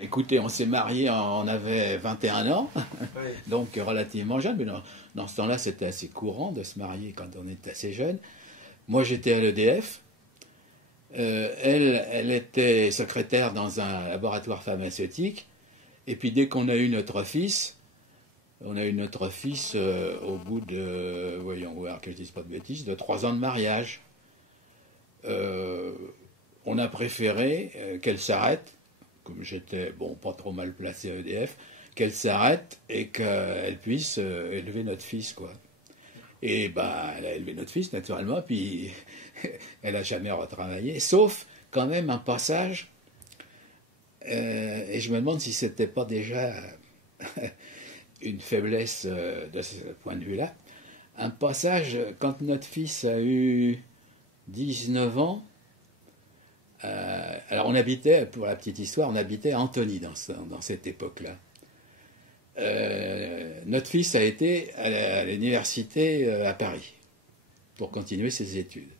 Écoutez, on s'est mariés, on avait 21 ans, Ouais. donc relativement jeune, mais dans ce temps-là, c'était assez courant de se marier quand on était assez jeune. Moi, j'étais à l'EDF. Elle était secrétaire dans un laboratoire pharmaceutique. Et puis, dès qu'on a eu notre fils, au bout de, voyons voir que je dise pas de bêtises, de 3 ans de mariage. On a préféré qu'elle s'arrête, comme j'étais bon pas trop mal placé à EDF, qu'elle s'arrête et qu'elle puisse élever notre fils, quoi. Et bah elle a élevé notre fils naturellement, puis elle a jamais retravaillé, sauf quand même un passage, et je me demande si c'était pas déjà une faiblesse de ce point de vue-là. Un passage quand notre fils a eu 19 ans. Alors on habitait, pour la petite histoire, on habitait à Antony dans cette époque-là. Notre fils a été à l'université à Paris pour continuer ses études.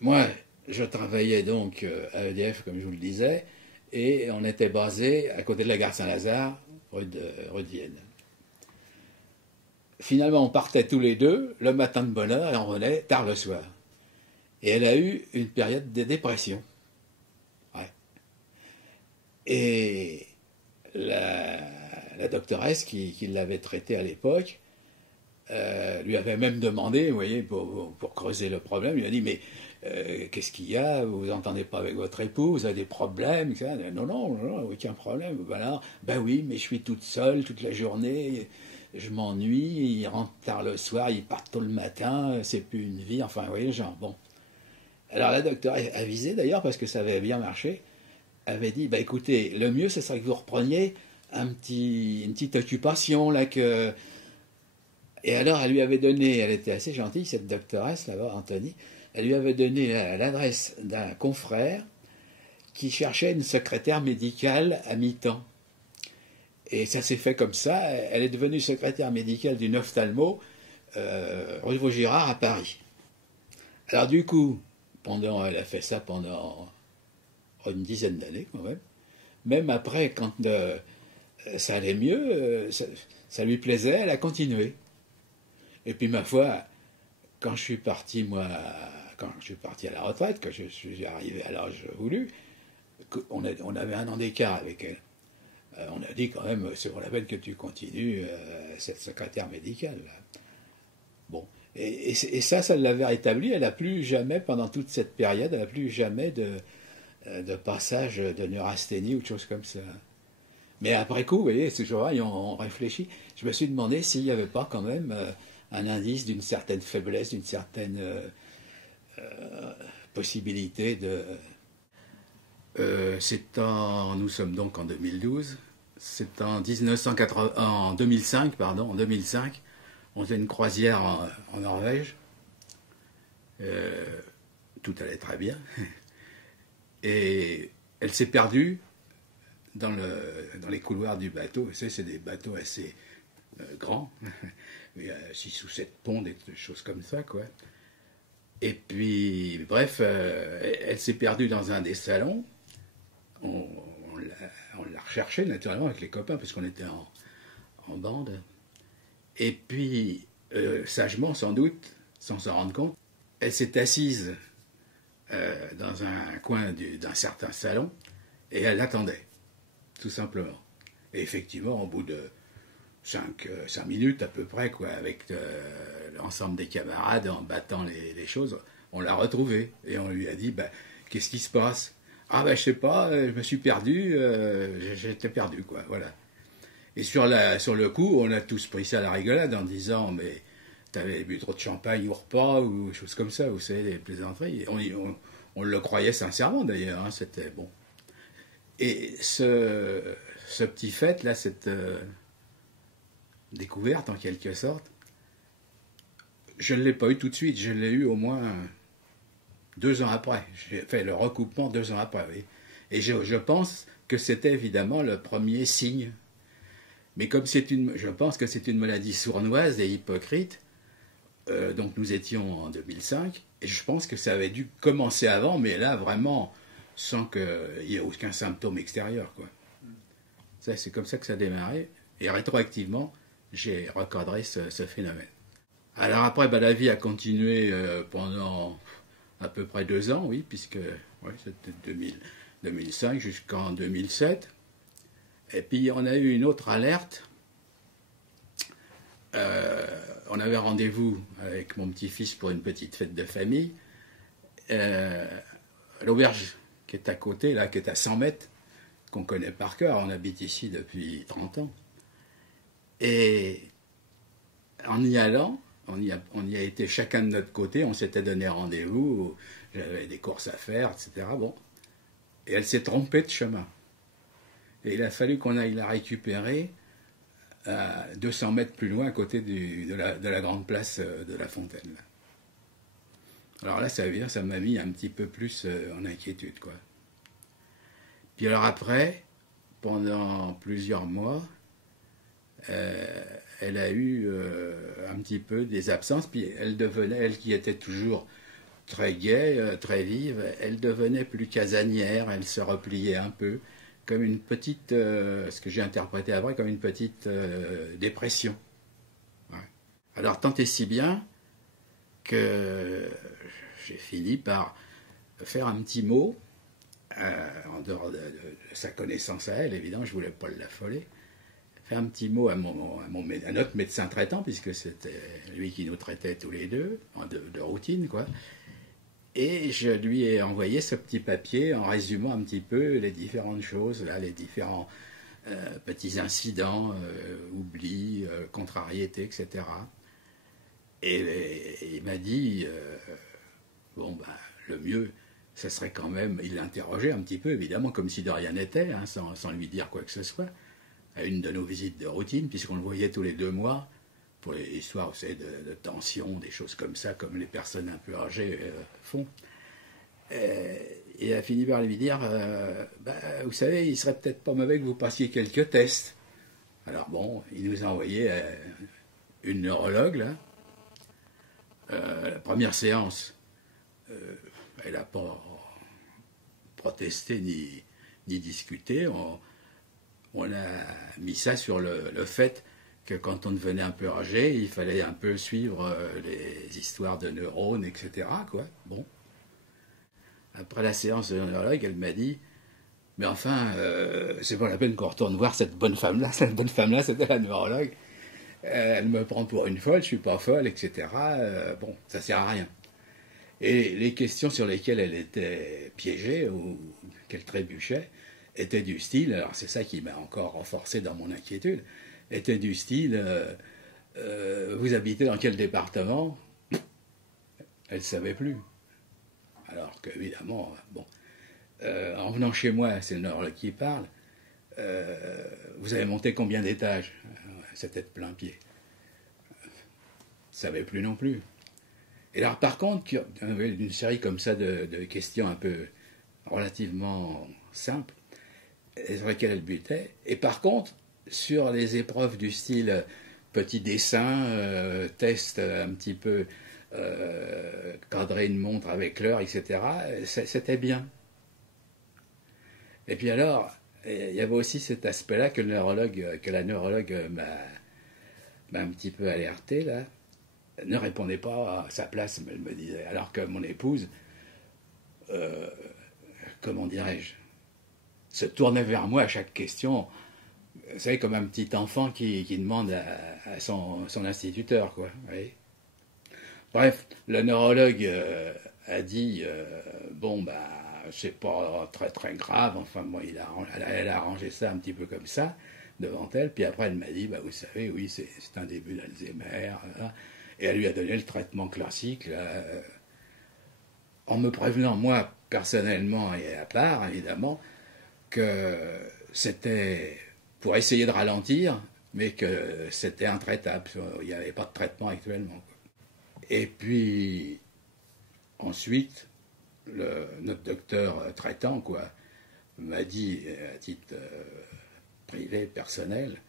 Moi, je travaillais donc à EDF, comme je vous le disais, et on était basé à côté de la gare Saint-Lazare, rue de Vienne. Finalement, on partait tous les deux le matin de bonne heure et on revenait tard le soir. Et elle a eu une période de dépression. Ouais. Et la doctoresse qui l'avait traitée à l'époque lui avait même demandé, vous voyez, pour creuser le problème, lui a dit, mais qu'est-ce qu'il y a? Vous vous entendez pas avec votre époux? Vous avez des problèmes? Non, non, non, aucun problème. Voilà. Ben oui, mais je suis toute seule toute la journée. Je m'ennuie. Il rentre tard le soir, il part tôt le matin. C'est plus une vie. Enfin, vous voyez, genre, bon. Alors la doctoresse avisée d'ailleurs, parce que ça avait bien marché, avait dit, bah écoutez, le mieux ce serait que vous repreniez une petite occupation là que... Et alors elle lui avait donné, elle était assez gentille cette doctoresse là-bas, Anthony, elle lui avait donné l'adresse d'un confrère qui cherchait une secrétaire médicale à mi-temps. Et ça s'est fait comme ça, elle est devenue secrétaire médicale d'une ophtalmo rue Vaugirard à Paris. Alors du coup, elle a fait ça pendant une dizaine d'années quand même. Même après, quand ça allait mieux, ça lui plaisait, elle a continué. Et puis ma foi, quand je suis parti à la retraite, quand je suis arrivé à l'âge voulu, on avait un an d'écart avec elle. On a dit quand même, c'est pour la peine que tu continues cette secrétaire médicale. Là. Bon. Et ça l'avait rétabli. Elle n'a plus jamais, pendant toute cette période, elle n'a plus jamais de passage de neurasthénie ou de choses comme ça. Mais après coup, vous voyez, ce jour-là, on réfléchit. Je me suis demandé s'il n'y avait pas quand même un indice d'une certaine faiblesse, d'une certaine possibilité de... Nous sommes donc en 2012. C'est en 2005, pardon, en 2005. On faisait une croisière en Norvège. Tout allait très bien. Et elle s'est perdue dans les couloirs du bateau. Vous savez, c'est des bateaux assez grands. Il y a 6 ou 7 ponts, des choses comme ça, quoi. Et puis, bref, elle s'est perdue dans un des salons. On l'a recherchée, naturellement, avec les copains, parce qu'on était en bande. Et puis, sagement, sans doute, sans s'en rendre compte, elle s'est assise dans un coin d'un certain salon et elle attendait, tout simplement. Et effectivement, au bout de 5 minutes à peu près, quoi, avec l'ensemble des camarades, en battant les choses, on l'a retrouvée. Et on lui a dit, bah, qu'est-ce qui se passe? Ah ben je sais pas, je me suis perdu, j'étais perdu, quoi, voilà. Et sur le coup, on a tous pris ça à la rigolade en disant, mais t'avais bu trop de champagne au repas ou choses comme ça, vous savez, les plaisanteries. On le croyait sincèrement d'ailleurs, hein, c'était bon. Et ce petit fait, là, cette découverte en quelque sorte, je ne l'ai pas eu tout de suite, je l'ai eu au moins 2 ans après. J'ai fait le recoupement 2 ans après, oui. Et je pense que c'était évidemment le premier signe. Mais comme je pense que c'est une maladie sournoise et hypocrite, donc nous étions en 2005, et je pense que ça avait dû commencer avant, mais là vraiment sans qu'il y ait aucun symptôme extérieur, quoi. Ça, c'est comme ça que ça a démarré. Et rétroactivement, j'ai recadré ce phénomène. Alors après, la vie a continué pendant à peu près 2 ans, oui, puisque c'était 2005 jusqu'en 2007. Et puis on a eu une autre alerte. On avait rendez-vous avec mon petit-fils pour une petite fête de famille. L'auberge qui est à côté, là, qui est à 100 mètres, qu'on connaît par cœur, on habite ici depuis 30 ans. Et en y allant, on y a été chacun de notre côté, on s'était donné rendez-vous, j'avais des courses à faire, etc. Bon. Et elle s'est trompée de chemin. Et il a fallu qu'on aille la récupérer à 200 mètres plus loin, à côté de la grande place de la Fontaine. Alors là, ça m'a mis un petit peu plus en inquiétude, quoi. Puis alors après, pendant plusieurs mois, elle a eu un petit peu des absences, puis elle qui était toujours très gaie, très vive, elle devenait plus casanière, elle se repliait un peu, comme une petite, ce que j'ai interprété après, comme une petite dépression. Ouais. Alors tant et si bien que j'ai fini par faire un petit mot, en dehors de sa connaissance à elle, évidemment, je ne voulais pas l'affoler, faire un petit mot à notre médecin traitant, puisque c'était lui qui nous traitait tous les deux, de routine, quoi. Et je lui ai envoyé ce petit papier en résumant un petit peu les différentes choses, là, les différents petits incidents, oublis, contrariétés, etc. Et il m'a dit, le mieux, ce serait quand même, il l'interrogeait un petit peu, évidemment, comme si de rien n'était, hein, sans lui dire quoi que ce soit, à une de nos visites de routine, puisqu'on le voyait tous les 2 mois, pour les histoires, vous savez, de tension, des choses comme ça, comme les personnes un peu âgées font. Et il a fini par lui dire, vous savez, il serait peut-être pas mauvais que vous passiez quelques tests. Alors bon, il nous a envoyé une neurologue, là. La première séance, elle n'a pas protesté ni discuté. On a mis ça sur le fait que quand on devenait un peu âgé, il fallait un peu suivre les histoires de neurones, etc., quoi. Bon. Après la séance de neurologue, elle m'a dit, mais enfin, c'est pas la peine qu'on retourne voir cette bonne femme-là. Cette bonne femme-là, c'était la neurologue. Elle me prend pour une folle, je suis pas folle, etc. Bon, ça sert à rien. Et les questions sur lesquelles elle était piégée ou qu'elle trébuchait étaient du style, alors c'est ça qui m'a encore renforcé dans mon inquiétude, étaient du style, vous habitez dans quel département? Elle ne savait plus. Alors qu'évidemment, bon, en venant chez moi, c'est le neurologue qui parle, vous avez monté combien d'étages? C'était de plein pied. Elle ne savait plus non plus. Et alors par contre, une série comme ça de questions un peu relativement simples, sur lesquelles elle butait, et par contre, sur les épreuves du style petit dessin, test un petit peu cadrer une montre avec l'heure, etc., c'était bien. Et puis alors, il y avait aussi cet aspect-là que la neurologue m'a un petit peu alerté, là. Elle ne répondait pas à sa place, mais elle me disait. Alors que mon épouse, comment dirais-je, se tournait vers moi à chaque question. Vous savez, comme un petit enfant qui demande à son instituteur, quoi. Vous voyez. Bref, le neurologue a dit, c'est pas très très grave, enfin bon, elle a arrangé ça un petit peu comme ça, devant elle, puis après elle m'a dit, vous savez, oui, c'est un début d'Alzheimer, là. Et elle lui a donné le traitement classique, là, en me prévenant, moi, personnellement et à part, évidemment, que c'était pour essayer de ralentir, mais que c'était intraitable, il n'y avait pas de traitement actuellement, quoi. Et puis, ensuite, notre docteur traitant, quoi, m'a dit, à titre privé, personnel,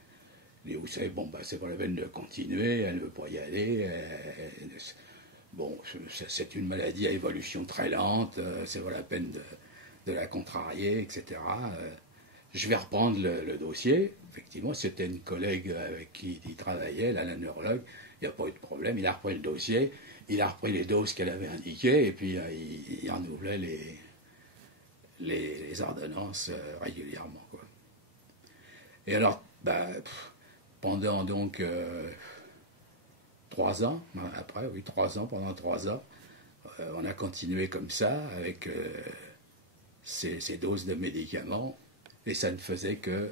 vous savez, c'est pas la peine de continuer, elle ne veut pas y aller, c'est une maladie à évolution très lente, c'est pas la peine de la contrarier, etc. Je vais reprendre le dossier. Effectivement, c'était une collègue avec qui il travaillait, la neurologue. Il n'y a pas eu de problème. Il a repris le dossier, il a repris les doses qu'elle avait indiquées, et puis il renouvelait les ordonnances régulièrement, quoi. Et alors, pendant donc 3 ans, après, oui, 3 ans, pendant 3 ans, on a continué comme ça, avec ces doses de médicaments, et ça ne faisait que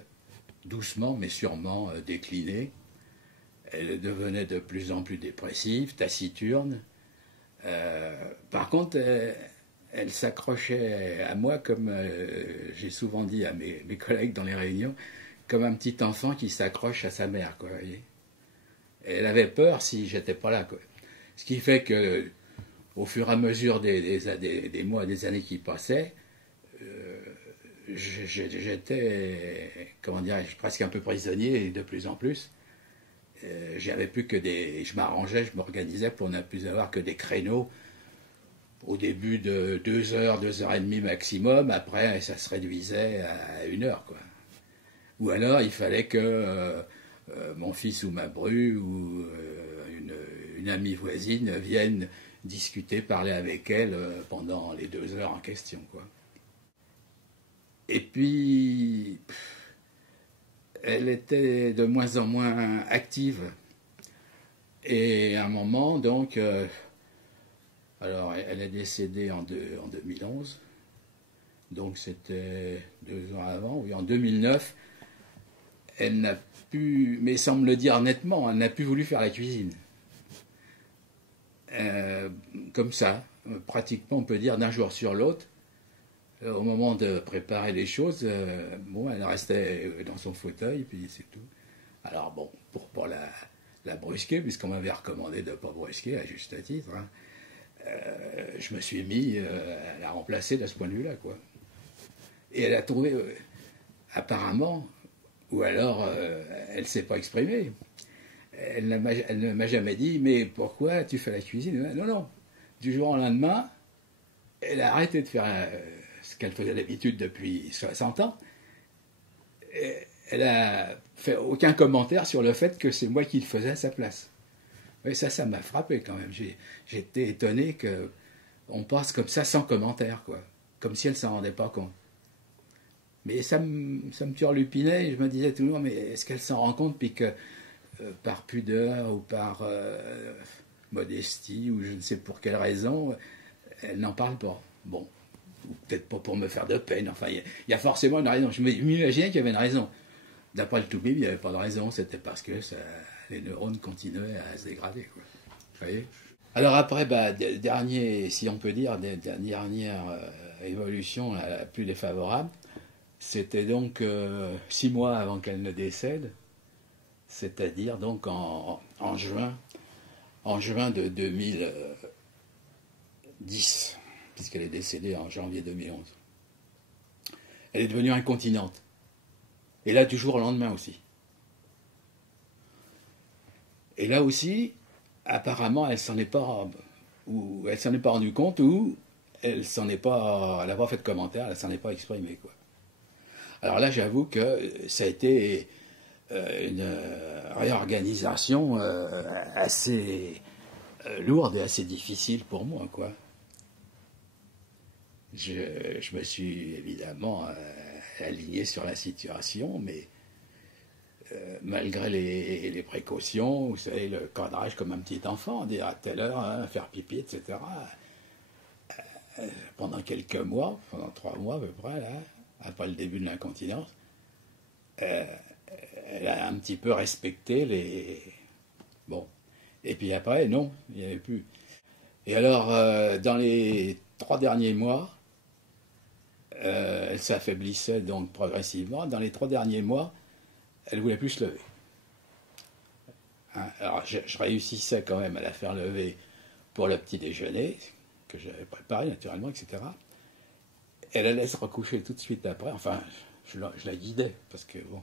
doucement mais sûrement décliner. Elle devenait de plus en plus dépressive, taciturne. Par contre, elle s'accrochait à moi, comme j'ai souvent dit à mes collègues dans les réunions, comme un petit enfant qui s'accroche à sa mère, quoi, vous voyez. Et elle avait peur si j'étais pas là, quoi. Ce qui fait que, au fur et à mesure des mois, des années qui passaient, j'étais, comment dirais-je, presque un peu prisonnier, et de plus en plus. J'avais plus que je m'arrangeais, je m'organisais pour ne plus avoir que des créneaux au début de 2 heures, 2 heures et demie maximum. Après, ça se réduisait à 1 heure, quoi. Ou alors, il fallait que mon fils ou ma bru ou une amie voisine vienne discuter, parler avec elle pendant les 2 heures en question, quoi. Et puis, elle était de moins en moins active. Et à un moment, donc, alors elle est décédée en 2011, donc c'était 2 ans avant, oui, en 2009, elle n'a pu, mais sans me le dire nettement, elle n'a plus voulu faire la cuisine. Comme ça, pratiquement on peut dire d'un jour sur l'autre. Au moment de préparer les choses, bon, elle restait dans son fauteuil, puis c'est tout. Alors bon, pour pas la brusquer, puisqu'on m'avait recommandé de ne pas brusquer, à juste titre, hein, je me suis mis à la remplacer de ce point de vue-là, quoi. Et elle a trouvé, apparemment, ou alors elle ne s'est pas exprimée. Elle ne m'a jamais dit, mais pourquoi tu fais la cuisine? Non, non. Du jour au lendemain, elle a arrêté de faire ce qu'elle faisait d'habitude depuis 60 ans. Et elle a fait aucun commentaire sur le fait que c'est moi qui le faisais à sa place. Et ça m'a frappé quand même. J'étais étonné qu'on passe comme ça sans commentaire, quoi. Comme si elle ne s'en rendait pas compte. Mais ça me turlupinait, et je me disais toujours, mais est-ce qu'elle s'en rend compte, puis que par pudeur ou par modestie, ou je ne sais pour quelle raison, elle n'en parle pas. Bon, ou peut-être pas pour me faire de peine, enfin, il y a forcément une raison. Je m'imaginais qu'il y avait une raison. D'après le Toubib, il n'y avait pas de raison, c'était parce que les neurones continuaient à se dégrader, quoi. Vous voyez? Alors après, dernier, si on peut dire, dernière évolution la plus défavorable, c'était donc 6 mois avant qu'elle ne décède, c'est-à-dire donc en juin de 2010, puisqu'elle est décédée en janvier 2011. Elle est devenue incontinente. Et là, du jour au lendemain aussi. Et là aussi, apparemment, elle s'en est pas rendue compte, ou elle n'a pas fait de commentaire, elle s'en est pas exprimée, quoi. Alors là, j'avoue que ça a été une réorganisation assez lourde et assez difficile pour moi, quoi. Je me suis évidemment aligné sur la situation, mais malgré les précautions, vous savez, le cadrage comme un petit enfant, dire à telle heure, hein, faire pipi, etc. Pendant quelques mois, pendant 3 mois à peu près, là, après le début de l'incontinence, elle a un petit peu respecté les... Bon. Et puis après, non, il n'y avait plus. Et alors, dans les 3 derniers mois, elle s'affaiblissait donc progressivement. Dans les 3 derniers mois, elle ne voulait plus se lever. Hein, alors, je réussissais quand même à la faire lever pour le petit déjeuner, que j'avais préparé naturellement, etc. Elle allait se recoucher tout de suite après. Enfin, je la guidais, parce que bon...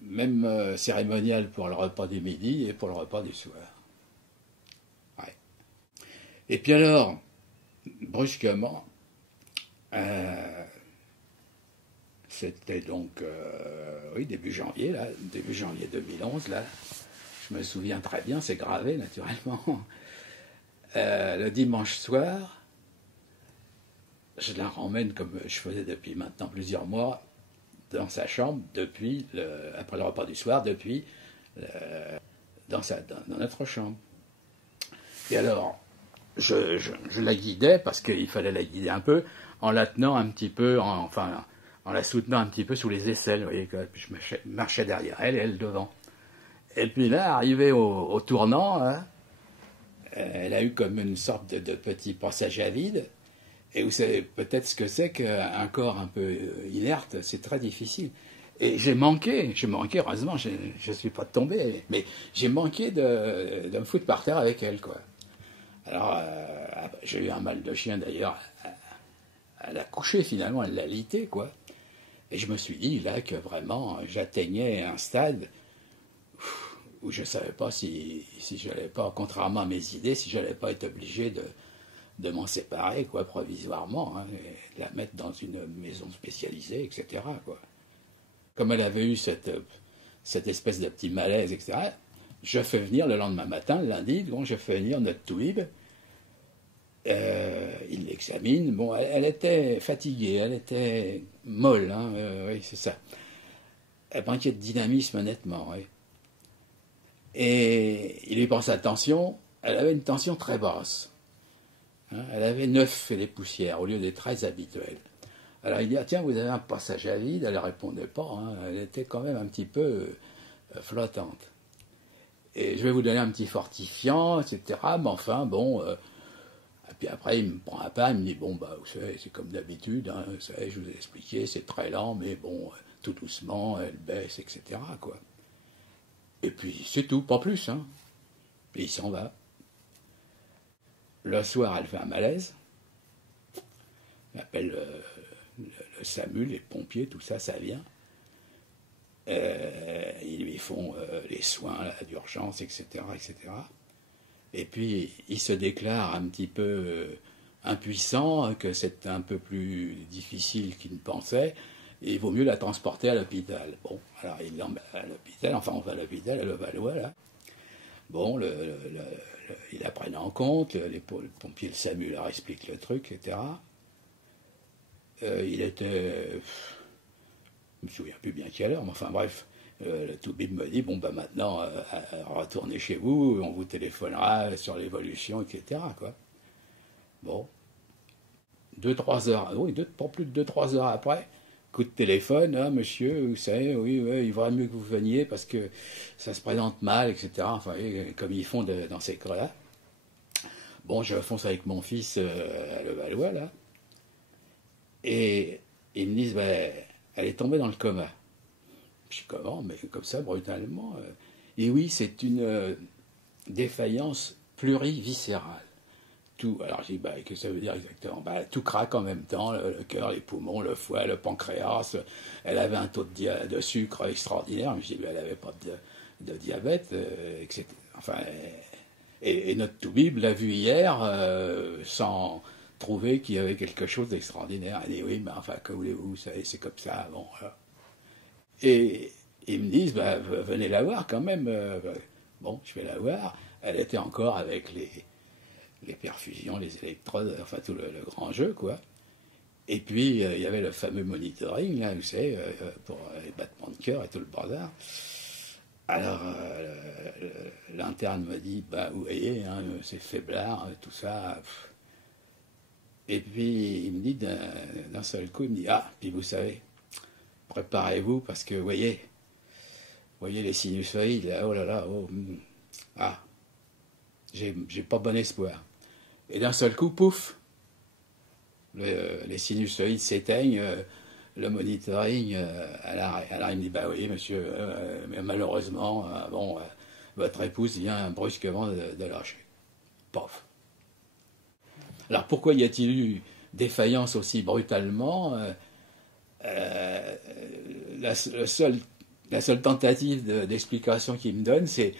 même cérémonial pour le repas du midi et pour le repas du soir. Ouais. Et puis alors, brusquement, c'était donc, oui, début janvier 2011, là, je me souviens très bien, c'est gravé naturellement. Le dimanche soir, je la ramène comme je faisais depuis maintenant plusieurs mois dans sa chambre, après le repas du soir, dans notre chambre. Et alors, je la guidais, parce qu'il fallait la guider un peu, en la tenant un petit peu, en la soutenant un petit peu sous les aisselles. Vous voyez, je marchais derrière elle et elle devant. Et puis là, arrivé au tournant, hein, elle a eu comme une sorte de petit passage à vide. Et vous savez peut-être ce que c'est qu'un corps un peu inerte, c'est très difficile. Et j'ai manqué, heureusement, je ne suis pas tombé, mais j'ai manqué de me foutre par terre avec elle, quoi. Alors, j'ai eu un mal de chien d'ailleurs. Elle a couché finalement, elle l'a lité, quoi. Et je me suis dit là que vraiment j'atteignais un stade où je ne savais pas si je n'allais pas, contrairement à mes idées, si je n'allais pas être obligé de m'en séparer, quoi, provisoirement, hein, et de la mettre dans une maison spécialisée, etc., quoi. Comme elle avait eu cette espèce de petit malaise, etc., je fais venir le lendemain matin, le lundi, bon, je fais venir notre Touib, il l'examine, bon, elle était fatiguée, elle était molle, hein, oui, c'est ça. Elle manquait de dynamisme, nettement, oui. Et il lui prend sa tension, elle avait une tension très basse. Hein, elle avait 9 et des poussières au lieu des 13 habituels. Alors il dit, ah, tiens, vous avez un passage à vide, elle ne répondait pas, hein, elle était quand même un petit peu flottante. Et je vais vous donner un petit fortifiant, etc. Mais enfin, bon, et puis après il me prend à part, il me dit, bon, bah, vous savez, c'est comme d'habitude, hein, vous savez, je vous ai expliqué, c'est très lent, mais bon, tout doucement, elle baisse, etc., quoi. Et puis c'est tout, pas plus, hein. Puis il s'en va. Le soir, elle fait un malaise. Elle appelle le SAMU, les pompiers, tout ça, ça vient. Ils lui font les soins d'urgence, etc., etc. Et puis, il se déclare un petit peu impuissant, que c'est un peu plus difficile qu'il ne pensait, et il vaut mieux la transporter à l'hôpital. Bon, alors il l'emmène à l'hôpital, enfin on va à l'hôpital, à Levallois, là. Bon, ils la prennent en compte, les pompiers, le SAMU leur expliquent le truc, etc. Il était... je ne me souviens plus bien quelle heure, mais enfin bref, le Toubib me dit, bon, bah maintenant, retournez chez vous, on vous téléphonera sur l'évolution, etc., quoi. Bon, 2-3 heures, oui, pas plus de 2-3 heures après, coup de téléphone, ah, monsieur, vous savez, oui, il vaudrait mieux que vous veniez parce que ça se présente mal, etc., enfin, comme ils font dans ces cas-là. Bon, je fonce avec mon fils à Levallois, là, et ils me disent, ben, elle est tombée dans le coma. Je dis, comment? Mais comme ça, brutalement. Et oui, c'est une défaillance pluriviscérale. Tout, alors je dis, bah, qu'est-ce que ça veut dire exactement? Bah, tout craque en même temps, le cœur, les poumons, le foie, le pancréas. Elle avait un taux de sucre extraordinaire, mais je dis, bah, elle n'avait pas de diabète, etc. Enfin, et notre Toubib l'a vu hier sans trouver qu'il y avait quelque chose d'extraordinaire. Elle dit, oui, mais enfin, que voulez-vous, vous savez, c'est comme ça, bon, voilà. Et ils me disent, bah, venez la voir quand même. Bon, je vais la voir. Elle était encore avec les perfusions, les électrodes, enfin tout le grand jeu, quoi. Et puis, il y avait le fameux monitoring, là, vous savez, pour les battements de cœur et tout le bazar. Alors, l'interne me dit, bah, vous voyez, hein, c'est faiblard, tout ça. Pff. Et puis, il me dit d'un seul coup, il me dit, ah, puis vous savez, préparez-vous, parce que, vous voyez les sinusoïdes, là, oh là là, oh, ah, j'ai pas bon espoir. Et d'un seul coup, pouf, les sinusoïdes s'éteignent, le monitoring à l'arrêt. Alors il me dit, bah oui, monsieur, mais malheureusement, bon, votre épouse vient brusquement de lâcher. Pof. Alors pourquoi y a-t-il eu défaillance aussi brutalement? La seule tentative d'explication qu'il me donne, c'est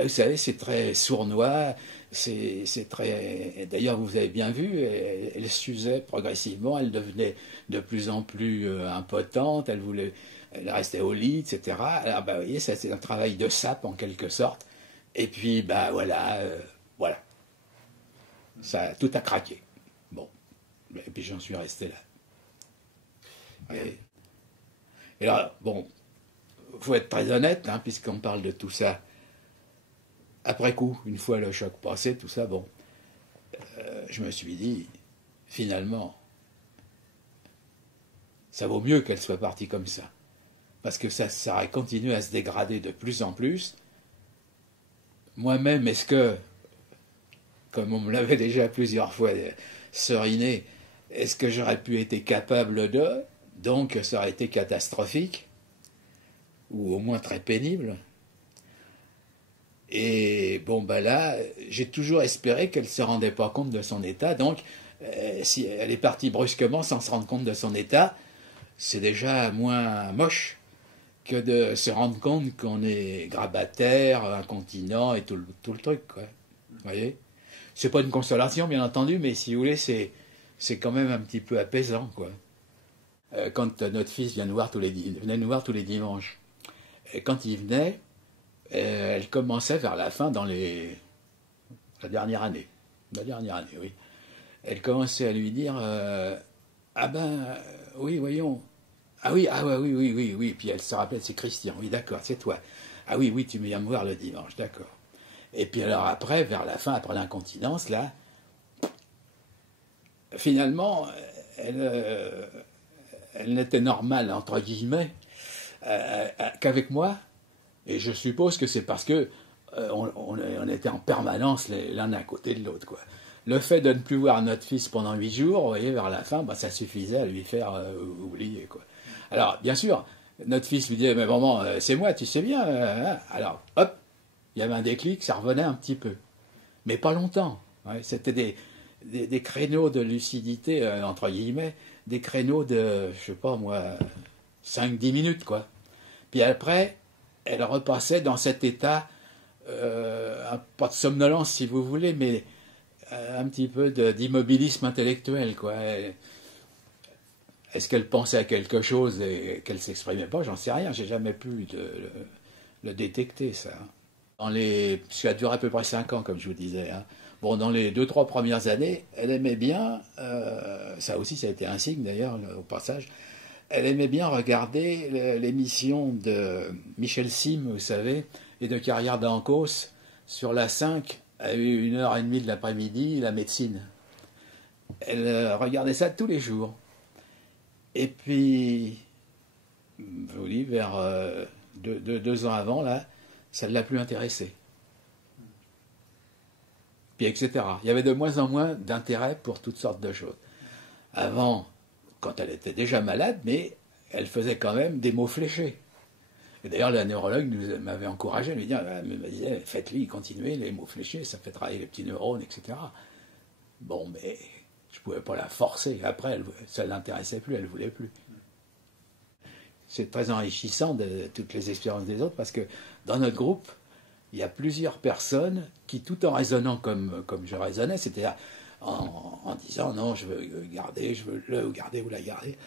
Vous savez, c'est très sournois, c'est très... D'ailleurs, vous avez bien vu, elle s'usait progressivement, elle devenait de plus en plus impotente, elle restait au lit, etc. Alors, bah, vous voyez, ça, c'est un travail de sape, en quelque sorte. Et puis, bah, voilà, voilà. Ça, tout a craqué. Bon. Et puis, j'en suis resté là. Et là, bon, faut être très honnête, hein, puisqu'on parle de tout ça. Après coup, une fois le choc passé, tout ça, bon, je me suis dit, finalement, ça vaut mieux qu'elle soit partie comme ça. Parce que ça aurait continué à se dégrader de plus en plus. Moi-même, est-ce que, comme on me l'avait déjà plusieurs fois seriné, est-ce que j'aurais pu être capable de, donc ça aurait été catastrophique, ou au moins très pénible. Et bon, ben là, j'ai toujours espéré qu'elle ne se rendait pas compte de son état. Donc, si elle est partie brusquement sans se rendre compte de son état, c'est déjà moins moche que de se rendre compte qu'on est grabataire, incontinent et tout le truc, quoi. Vous voyez? C'est pas une consolation, bien entendu, mais si vous voulez, c'est quand même un petit peu apaisant, quoi. Quand notre fils venait nous voir tous les dimanches, et quand il venait, elle commençait vers la fin, la dernière année. La dernière année, oui. Elle commençait à lui dire ah ben, oui, voyons. Ah oui, ah ouais, oui, oui, oui, oui. Puis elle se rappelle, c'est Christian, oui, d'accord, c'est toi. Ah oui, oui, tu viens me voir le dimanche, d'accord. Et puis alors après, vers la fin, après l'incontinence, là, finalement, elle n'était normale, entre guillemets, qu'avec moi. Et je suppose que c'est parce que on était en permanence l'un à côté de l'autre, quoi. Le fait de ne plus voir notre fils pendant 8 jours, vous voyez, vers la fin, bah, ça suffisait à lui faire oublier, quoi. Alors, bien sûr, notre fils lui disait, mais maman, c'est moi, tu sais bien. Hein. Alors, hop, il y avait un déclic, ça revenait un petit peu. Mais pas longtemps. Ouais, c'était des créneaux de lucidité, entre guillemets, des créneaux de, je sais pas moi, 5-10 minutes, quoi. Puis après, elle repassait dans cet état, pas de somnolence si vous voulez, mais un petit peu d'immobilisme intellectuel, quoi. Est-ce qu'elle pensait à quelque chose et qu'elle ne s'exprimait pas? J'en sais rien, j'ai jamais pu le détecter, ça. Ça a duré à peu près 5 ans, comme je vous disais. Hein. Bon, dans les 2-3 premières années, elle aimait bien, ça aussi, ça a été un signe d'ailleurs, au passage, elle aimait bien regarder l'émission de Michel Sim, vous savez, et de Carrière d'Ancos sur la 5, à 1h30 de l'après-midi, la médecine. Elle regardait ça tous les jours. Et puis, je vous dis, vers 2 ans avant, là, ça ne l'a plus intéressé. Puis, etc. Il y avait de moins en moins d'intérêt pour toutes sortes de choses. Avant, quand elle était déjà malade, mais elle faisait quand même des mots fléchés. Et d'ailleurs, la neurologue m'avait encouragé, elle me disait, faites-lui, continuez, les mots fléchés, ça fait travailler les petits neurones, etc. Bon, mais je ne pouvais pas la forcer. Après, ça ne l'intéressait plus, elle ne voulait plus. C'est très enrichissant de toutes les expériences des autres, parce que dans notre groupe, il y a plusieurs personnes qui, tout en raisonnant comme je raisonnais, c'est-à-dire en disant non, je veux garder, je veux le garder ou la garder,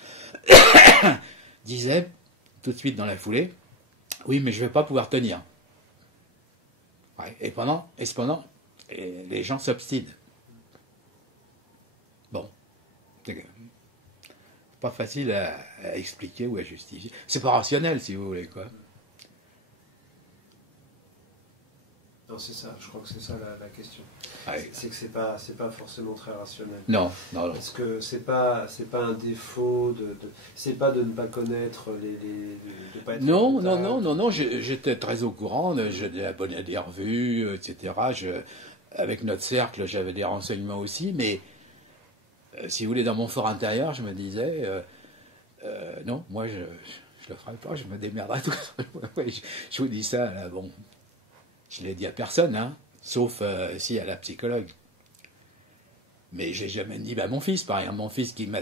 disaient tout de suite dans la foulée, oui, mais je ne vais pas pouvoir tenir. Ouais, et cependant, les gens s'obstinent. Bon, c'est pas facile à expliquer ou à justifier. C'est pas rationnel, si vous voulez, quoi. Non, c'est ça, je crois que c'est ça la question. Ouais. C'est que c'est pas forcément très rationnel. Non. Parce que c'est pas un défaut c'est pas de ne pas connaître de pas être Non, j'étais très au courant, j'ai abonné à des revues, etc. Avec notre cercle, j'avais des renseignements aussi, mais si vous voulez, dans mon fort intérieur, je me disais, non, moi je le ferai pas, je me démerderai tout seul. Je vous dis ça, là, bon. Je ne l'ai dit à personne, hein, sauf si à la psychologue. Mais j'ai jamais dit à mon fils, par exemple, mon fils qui m'a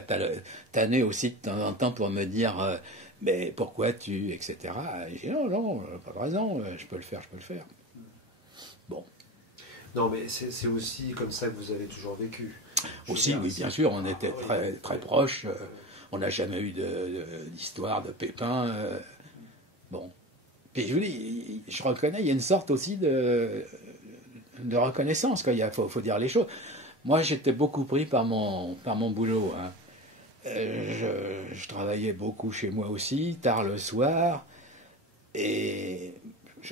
tanné aussi de temps en temps pour me dire mais pourquoi tu, etc. J'ai dit non, pas de raison, je peux le faire. Bon. Non, mais c'est aussi comme ça que vous avez toujours vécu. Aussi, oui, bien sûr, on était très, très proches. On n'a jamais eu d'histoire de pépins. Bon. Puis je vous dis, je reconnais, il y a une sorte aussi de reconnaissance, quoi. Il faut dire les choses. Moi, j'étais beaucoup pris par mon boulot, hein. Je travaillais beaucoup chez moi aussi, tard le soir, et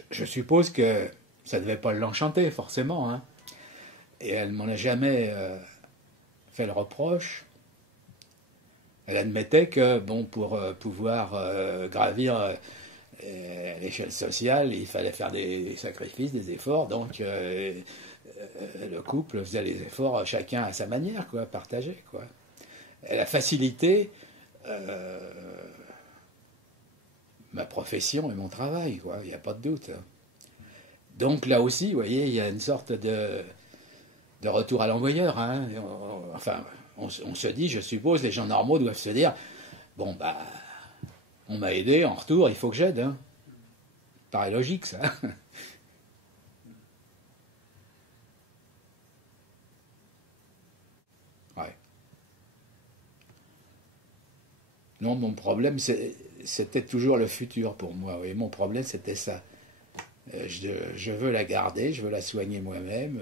je suppose que ça ne devait pas l'enchanter, forcément, hein. Et elle m'en a jamais fait le reproche. Elle admettait que, bon, pour pouvoir gravir l'échelle sociale, il fallait faire des sacrifices, des efforts, donc le couple faisait les efforts chacun à sa manière, quoi, partagé, quoi. Elle a facilité ma profession et mon travail, quoi, il n'y a pas de doute. Donc là aussi, vous voyez, il y a une sorte de retour à l'envoyeur, hein. Enfin, on se dit, je suppose, les gens normaux doivent se dire, bon, bah, on m'a aidé, en retour, il faut que j'aide, hein. Paraît logique, ça. Ouais. Non, mon problème, c'était toujours le futur pour moi. Oui. Mon problème, c'était ça. Je veux la garder, je veux la soigner moi-même.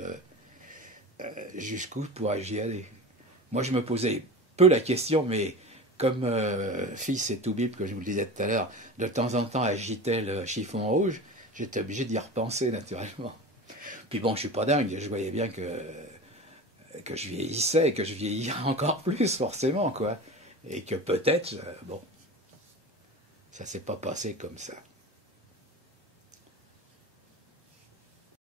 Jusqu'où pourrais-je y aller? Moi, je me posais peu la question, mais comme Fils et Toubib, que je vous le disais tout à l'heure, de temps en temps agitait le chiffon rouge, j'étais obligé d'y repenser, naturellement. Puis bon, je suis pas dingue, je voyais bien que je vieillissais, que je vieillirais encore plus, forcément, quoi. Et que peut-être, bon, ça s'est pas passé comme ça.